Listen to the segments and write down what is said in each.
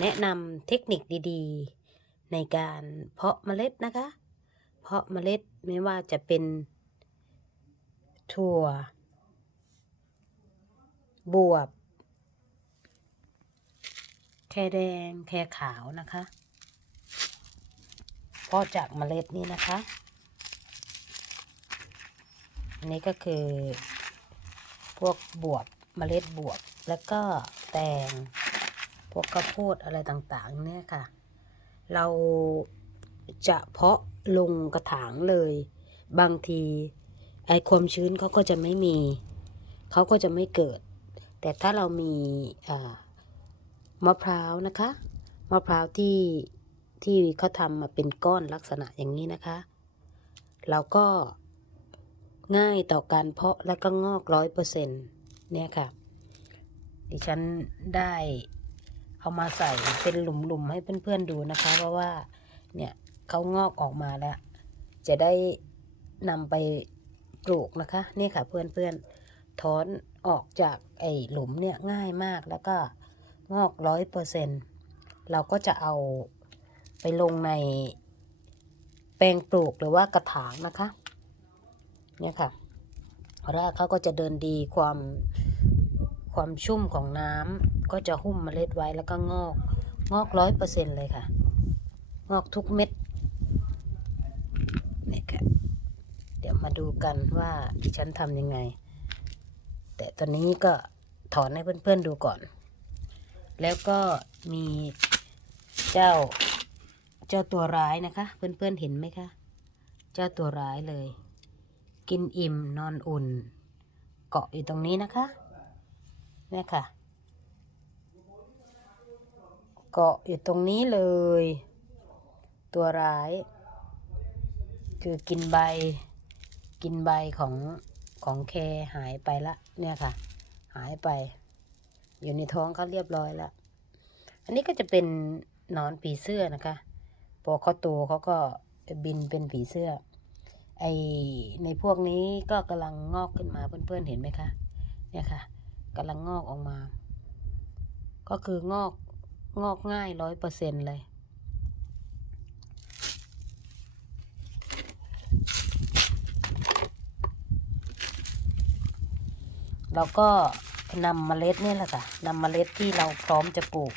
แนะนำเทคนิคดีๆ ในการเพาะเมล็ดนะคะ เพาะเมล็ดไม่ว่าจะเป็น ถั่ว บวบ แค่แดง แค่ขาวนะคะ เพาะจากเมล็ดนี้นะคะอันนี้ก็คือ พวกบวบเมล็ดบวบแล้วก็แตง วกข้าวโพดอะไรต่างๆ เนี่ยค่ะ เราจะเพาะลงกระถางเลย บางทีไอความชื้นเขาก็จะไม่มี เขาก็จะไม่เกิด แต่ถ้าเรามีมะพร้าวนะคะ มะพร้าวที่ที่เขาทำมาเป็นก้อนลักษณะอย่างนี้นะคะ เราก็ง่ายต่อการเพาะและก็งอกร้อยเปอร์เซ็นต์เนี่ยค่ะ ดิฉันได้ เอามาใส่เป็นหลุมๆให้เพื่อนๆดูนะคะ เพราะว่าเนี่ยเขางอกออกมาแล้ว จะได้นำไปปลูกนะคะ นี่ค่ะเพื่อนๆถอนออกจากไอ้หลุมเนี่ยง่ายมากแล้วก็งอกร้อยเปอร์เซ็นต์เราก็จะเอาไปลงในแปลงปลูกหรือว่ากระถางนะคะ เนี่ยค่ะรากเขาก็จะเดินดีความ ความชุ่มของน้ำก็จะหุ้มเมล็ดไว้แล้วก็งอก งอกร้อยเปอร์เซ็นเลยค่ะ งอกทุกเม็ดเนี่ยค่ะ เดี๋ยวมาดูกันว่าดิฉันทำยังไง แต่ตอนนี้ก็ถอนให้เพื่อนๆดูก่อน แล้วก็มีเจ้าเจ้าตัวร้ายนะคะ เพื่อนๆเห็นไหมคะ เจ้าตัวร้ายเลย กินอิ่มนอนอุ่น เกาะอยู่ตรงนี้นะคะ เนี่ยค่ะ เกาะอยู่ตรงนี้เลย ตัวร้าย คือกินใบ กินใบของของแคหายไปละ เนี่ยค่ะ หายไป อยู่ในท้องเขาเรียบร้อยแล้วอันนี้ก็จะเป็นนอนผีเสื้อนะคะพอเขาโตเขาก็บินเป็นผีเสื้อ ไอในพวกนี้ก็กำลังงอกขึ้นมาเพื่อนๆเห็นไหมคะ เนี่ยค่ะ กำลังงอกออกมา ก็คืองอกงอกง่ายร้อยเปอร์เซ็นเลย เราก็นำเมล็ดนี่แหละค่ะนำเมล็ดที่เราพร้อมจะปลูก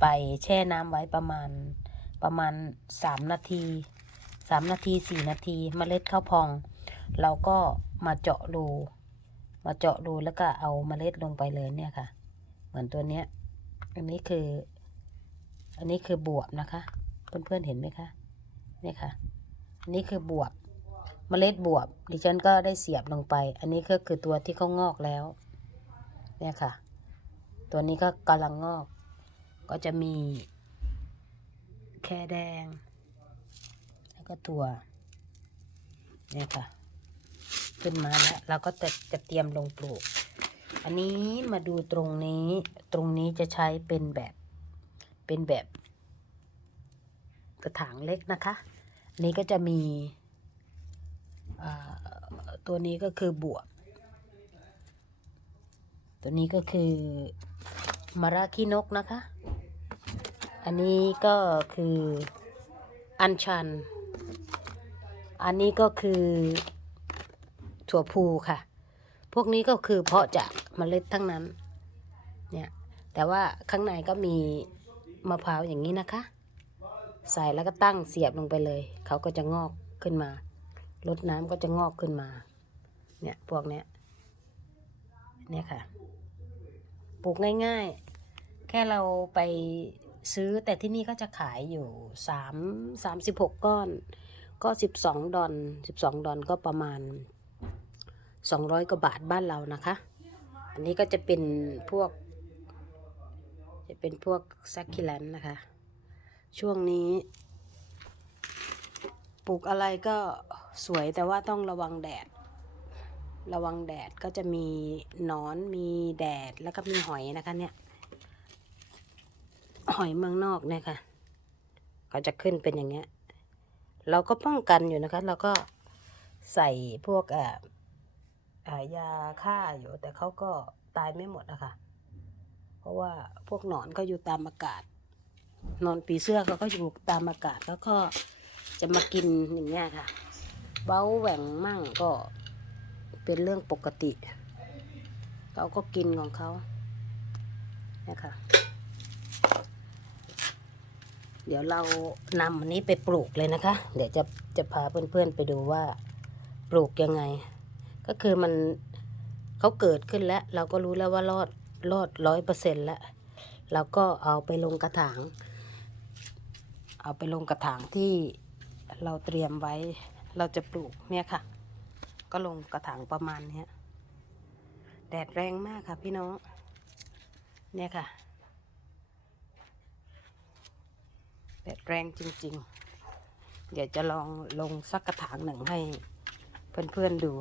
ไปแช่น้ำไว้ประมาณประมาณสามนาทีสามนาทีสี่นาทีเมล็ดข้าวพอง เราก็มาเจาะรู มาเจาะรูแล้วก็เอาเมล็ดลงไปเลยเนี่ยค่ะ เหมือนตัวเนี้ย อันนี้คือ อันนี้คือบวบนะคะ เพื่อนๆเห็นไหมคะเนี่ยค่ะ อันนี้คือบวบเมล็ดบวบ ดิฉันก็ได้เสียบลงไป อันนี้ก็คือตัวที่เขางอกแล้ว เนี่ยค่ะ ตัวนี้ก็กำลังงอก ก็จะมี แคแดง แล้วก็ตัวเนี่ยค่ะ ขึ้นมาแล้วเราก็จะจะเตรียมลงปลูก อันนี้มาดูตรงนี้ ตรงนี้จะใช้เป็นแบบเป็นแบบกระถางเล็กนะคะอันนี้ก็จะมีตัวนี้ก็คือบวบตัวนี้ก็คือมาราคินกนะคะ อันนี้ก็คืออัญชัน อันนี้ก็คือ ถั่วพูค่ะ พวกนี้ก็คือเพาะจากเมล็ดทั้งนั้น เนี่ย แต่ว่าข้างในก็มีมะพร้าวอย่างนี้นะคะ ใส่แล้วก็ตั้งเสียบลงไปเลย เขาก็จะงอกขึ้นมารดน้ำก็จะงอกขึ้นมา เนี่ยพวกเนี้ย เนี่ยค่ะ ปลูกง่ายๆ แค่เราไปซื้อแต่ที่นี่ก็จะขายอยู่สามสามสิบหกก้อน ก็สิบสองดอนสิบสองดอนก็ประมาณ สองร้อยกว่าบาทบ้านเรานะคะ อันนี้ก็จะเป็นพวก จะเป็นพวกซักคิแลนนะคะ ช่วงนี้ ปลูกอะไรก็สวยแต่ว่าต้องระวังแดด ระวังแดดก็จะมีหนอนมีแดดแล้วก็มีหอยนะคะเนี่ย หอยเมืองนอกเนี่ยค่ะเขาจะขึ้นเป็นอย่างเงี้ย เราก็ป้องกันอยู่นะคะ เราก็ใส่พวกอ่อเอ่อ ยาฆ่าอยู่แต่เขาก็ตายไม่หมดอะค่ะ เพราะว่าพวกหนอนก็อยู่ตามอากาศนอนปีเสื้อเขาก็อยู่ตามอากาศแล้วก็จะมากินอย่างเงี้ยค่ะ เบ้าแหว่งมั่งก็เป็นเรื่องปกติ เขาก็กินของเขาเนี่ยค่ะเดี๋ยวเรานำอันนี้ไปปลูกเลยนะคะ เดี๋ยวจะจะพาเพื่อนๆไปดูว่าปลูกยังไง ก็คือมันเขาเกิดขึ้นแล้ว เราก็รู้แล้วว่ารอดรอดร้อยเปอร์เซ็นต์แล้วเราก็เอาไปลงกระถาง เอาไปลงกระถางที่เราเตรียมไว้ เราจะปลูกเนี่ยค่ะ ก็ลงกระถางประมาณเนี้ยแดดแรงมากค่ะพี่น้อง เนี่ยค่ะ แดดแรงจริง ๆ เดี๋ยวจะลองลงสักกระถางหนึ่งให้เพื่อนๆดู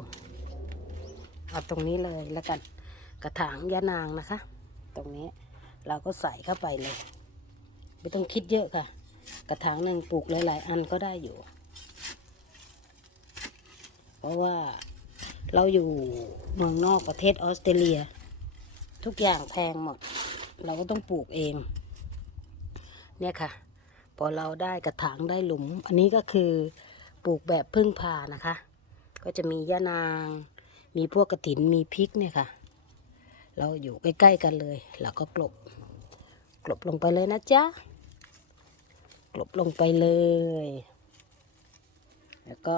เอาตรงนี้เลยแล้วกันกระถางยะนางนะคะ ตรงนี้เราก็ใส่เข้าไปเลย ไม่ต้องคิดเยอะค่ะ กระถางหนึ่งปลูกหลายๆ อันก็ได้อยู่ เพราะว่าเราอยู่เมืองนอกประเทศออสเตรเลีย ทุกอย่างแพงหมด เราก็ต้องปลูกเอง เนี่ยค่ะ พอเราได้กระถางได้หลุม อันนี้ก็คือปลูกแบบพึ่งพานะคะ ก็จะมียะนาง มีพวกกระถินมีพริกเนี่ยค่ะ เราอยู่ใกล้ๆกันเลยเราก็กลบ กลบลงไปเลยนะจ๊ะกลบลงไปเลย แล้วก็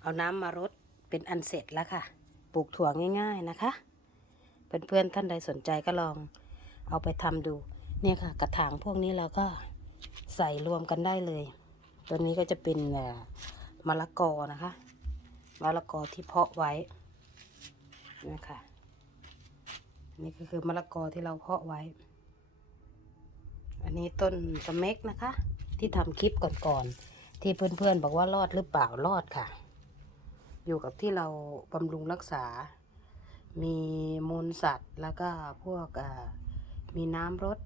เอาน้ำมารดเป็นอันเสร็จแล้วค่ะ ปลูกถั่วง่าย ๆนะคะ เพื่อนๆท่านใดสนใจก็ลองเอาไปทำดู เนี่ยค่ะ กระถางพวกนี้เราก็ใส่รวมกันได้เลย ตัวนี้ก็จะเป็นมะละกอนะคะ มะละกอที่เพาะไว้ นะคะนี่ก็คือมะละกอที่เราเพาะไว้ อันนี้ต้นสเม็กนะคะ ที่ทำคลิปก่อนๆที่เพื่อนๆบอกว่ารอดหรือเปล่ารอดค่ะ อยู่กับที่เราบำรุงรักษา มีมูลสัตว์แล้วก็พวกมีน้ำรด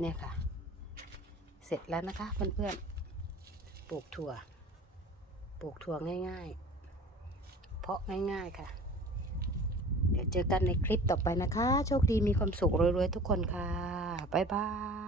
เนี่ยค่ะ เสร็จแล้วนะคะเพื่อนๆปลูกถั่วปลูกถั่วง่าย ๆ เพาะง่ายๆค่ะ เดี๋ยวเจอกันในคลิปต่อไปนะคะ โชคดีมีความสุขรวยๆทุกคนค่ะ บ๊ายบาย